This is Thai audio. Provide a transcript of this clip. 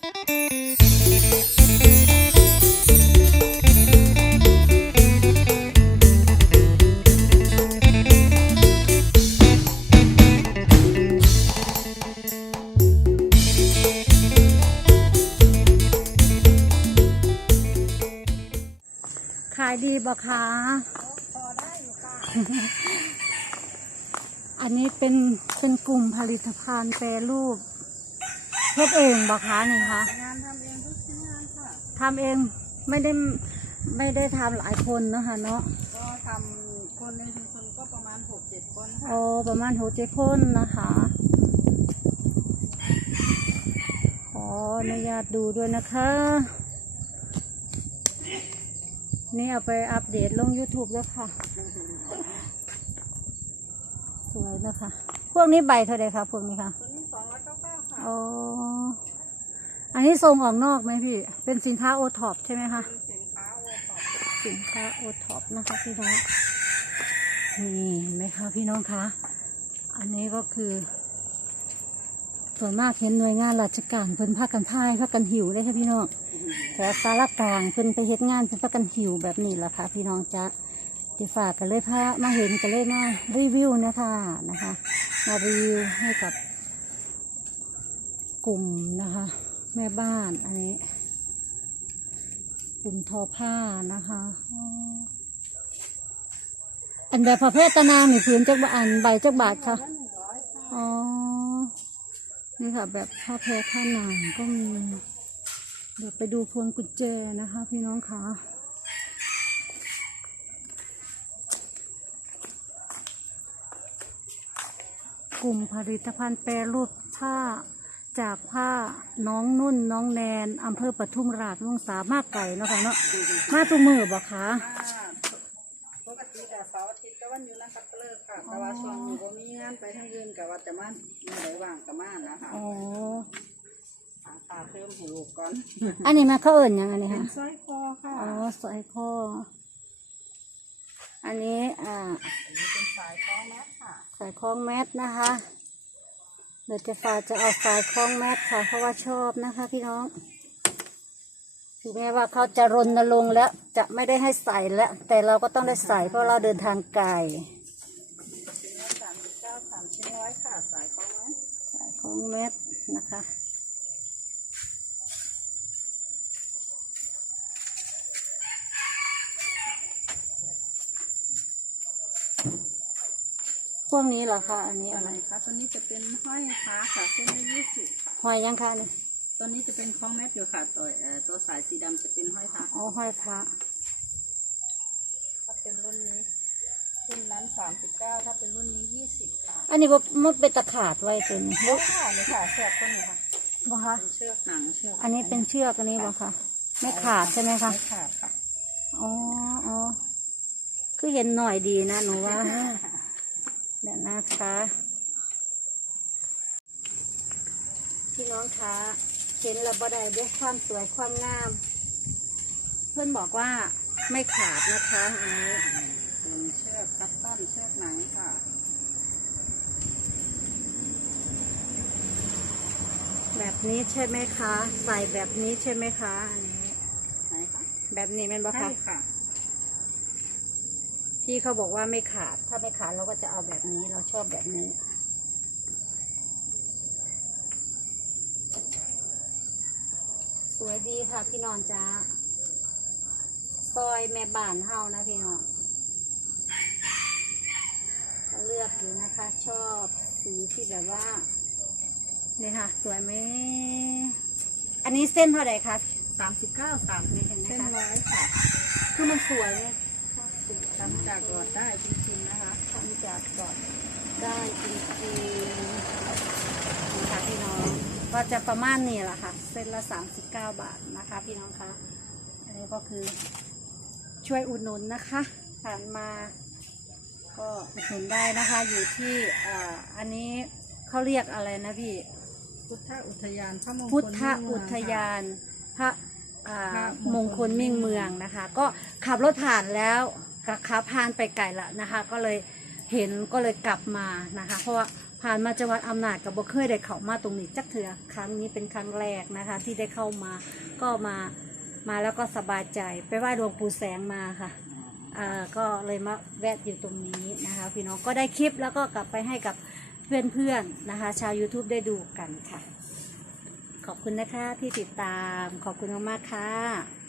ขายดีบ่คะพอได้อยู่ค่ะ อันนี้เป็นเป็นกลุ่มผลิตภัณฑ์แปรรูป เฮ็ดเองบ่คะนี่คะงานทำเองทุกชิ้นงานค่ะทำเองไม่ได้ไม่ได้ทำหลายคนเนาะคะเนาะก็ทำคนในชุมชนก็ประมาณหกเจ็ดคนค่ะโอ้ประมาณหกเจ็ดคนนะคะ ขออนุญาตดูด้วยนะคะ นี่เอาไปอัปเดตลง YouTube แล้วค่ะ สวยนะคะ พวกนี้ใบเท่าไรคะพวกนี้คะตัวนี้ส อ๋อ อันนี้ส่งออกนอกไหมพี่ เป็นสินค้าโอท็อปใช่ไหมคะ สินค้าโอท็อปสินค้าโอท็อปนะคะพี่น้อง นี่เห็นไหมคะพี่น้องคะ อันนี้ก็คือ ส่วนมากเห็นหน่วยงานราชการเพิ่นพากันพายพากันหิวเลยค่ะพี่น้องแถวสารกลางเพิ่นไปเฮ็ดงานเพิ่นพากันหิวแบบนี้แหละค่ะพี่น้องจ๊ะที่ฝากกันเลยพามาเห็นกันเลยมารีวิวนะคะนะคะ มารีวิวให้กับ กลุ่มนะคะ แม่บ้านอันนี้ กลุ่มทอผ้านะคะอันแบบประเภทตะนางนี่ผืนจักบาอันใบจักบาทค่ะอยค่ะ อ๋อ นี่ค่ะ แบบผ้าแพรผ้าหนังก็มี เดี๋ยวไปดูพวงกุญแจนะคะ พี่น้องคะกลุ่มผลิตภัณฑ์แปรรูปผ้า จากผ้าน้องนุ่นน้องแนนอำเภอปทุมราชวงศามากไก่เนาะค่ะเนาะมาตุมือบ่คะค่ะปกติแต่เสาร์อาทิตย์ก็วันอยู่นะครับเลิกค่ะแต่ว่าช่วงนี้ก็มีงานไปทางอื่นกับว่าจะมาไม่ได้ว่างกับมานะคะอ๋อหาค่าเพิ่มให้ลูกก่อนอันนี้มาเขาเอิ่นหยังอันนี้เป็นค่ะสร้อยคอค่ะอ๋อสร้อยคออันนี้อ่า อันนี้เป็นสายคล้องแมสค่ะสายคล้องแมสนะคะ เดี๋ยวจะฝากจะเอาสายคล้องแมสค่ะ เพราะว่าชอบนะคะพี่น้องถึงแม้ว่าเขาจะรณรงค์แล้วจะไม่ได้ให้ใส่แล้ว แต่เราก็ต้องได้ใส่เพราะเราเดินทางไกลเป็นร้อยสามสิบเก้าสามชิ้นร้อยค่ะสายคล้องแมสสายคล้องแมสนะคะ พวกนี้เหรอคะ อันนี้อะอะไรไรคะตัวนี้จะเป็นห้อยค้าค่ะเส้นละยี่สิบค่ะหอยยังคะนี่ตัวนี้จะเป็นคล้องแมสอยู่ค่ะ ตัวเอ่อตัวสายสีดำจะเป็นห้อยค้าอ๋อห้อยพระถ้าเป็นรุ่นนี้ รุ่นนั้นสามสิบเก้าถ้าเป็นรุ่นนี้ยี่สิบค่ะอันนี้บ่มันเป็นตะขาดไว้ตัวนี้โอ้ค่ะเลยค่ะเชือกตัวนี้ค่ะบ่คะเป็นเชือกหนังเชือกอันนี้เป็นเชือกอันนี้บ่คะไม่ขาดใช่ไหมคะ ไม่ขาดค่ะ อ๋ออ๋อคือเห็นหน่อยดีนะหนูว่า เดี๋ยวนะคะพี่น้องคะเห็นแล้วบ่ได้ด้วยความสวยความงาม เพื่อนบอกว่าไม่ขาดนะคะอันนี้เป็นเชือกคัตตอนเชือกหนังค่ะ แบบนี้ใช่ไหมคะ ใส่แบบนี้ใช่ไหมคะอันนี้ไหนคะแบบนี้แม่นบ่ใช่คะ ค่ะพี่เขาบอกว่าไม่ขาด ถ้าไม่ขาดเราก็จะเอาแบบนี้ เราชอบแบบนี้ สวยดีค่ะพี่นอนจ้า ซอยแม่บ้านเฮานะพี่น้องก็เลือกอยู่นะคะ ชอบสีที่แบบว่านี่ค่ะ สวยไหม อันนี้เส้นเท่าไหร่คะสามสิบเก้าสามนี่เห็นไหมเส้นคะร้อยค่ะ คือมันสวยเลยทำ จากหลอดได้จริงๆนะคะทำจากก่อนได้จริงๆนี่ค่ะพี่น้องก็จะประมาณนี้แหละค่ะ เส้นละสามสิบเก้าบาทนะคะ พี่น้องคะอันนี้ก็คือช่วยอุดหนุนนะคะผ่านมาก็อุดหนุนได้นะคะ อยู่ที่อ่าอันนี้เขาเรียกอะไรนะพี่ พุทธอุทยานพระมงคลพุทธมิ่งเมือุงทค่ะยานพระอ่าพระมงคลมิ่งเมืองนะคะ ก็ขับรถผ่านแล้ว ก็ขับผ่านไปไกลละนะคะ ก็เลยเห็นก็เลยกลับมานะคะ เพราะว่าผ่านมาจังหวัดอำนาจกับบ่เคยได้เข้ามาตรงนี้จักเถือครั้งนี้เป็นครั้งแรกนะคะ ที่ได้เข้ามาก็มามาแล้วก็สบายใจไปไหว้หลวงปู่แสงมาค่ะอ่าก็เลยมาแวะอยู่ตรงนี้นะคะพี่น้องก็ได้คลิปแล้วก็กลับไปให้กับเพื่อนๆนะคะ ชาว YouTube ได้ดูกันค่ะ ขอบคุณนะคะที่ติดตามขอบคุณมากๆค่ะ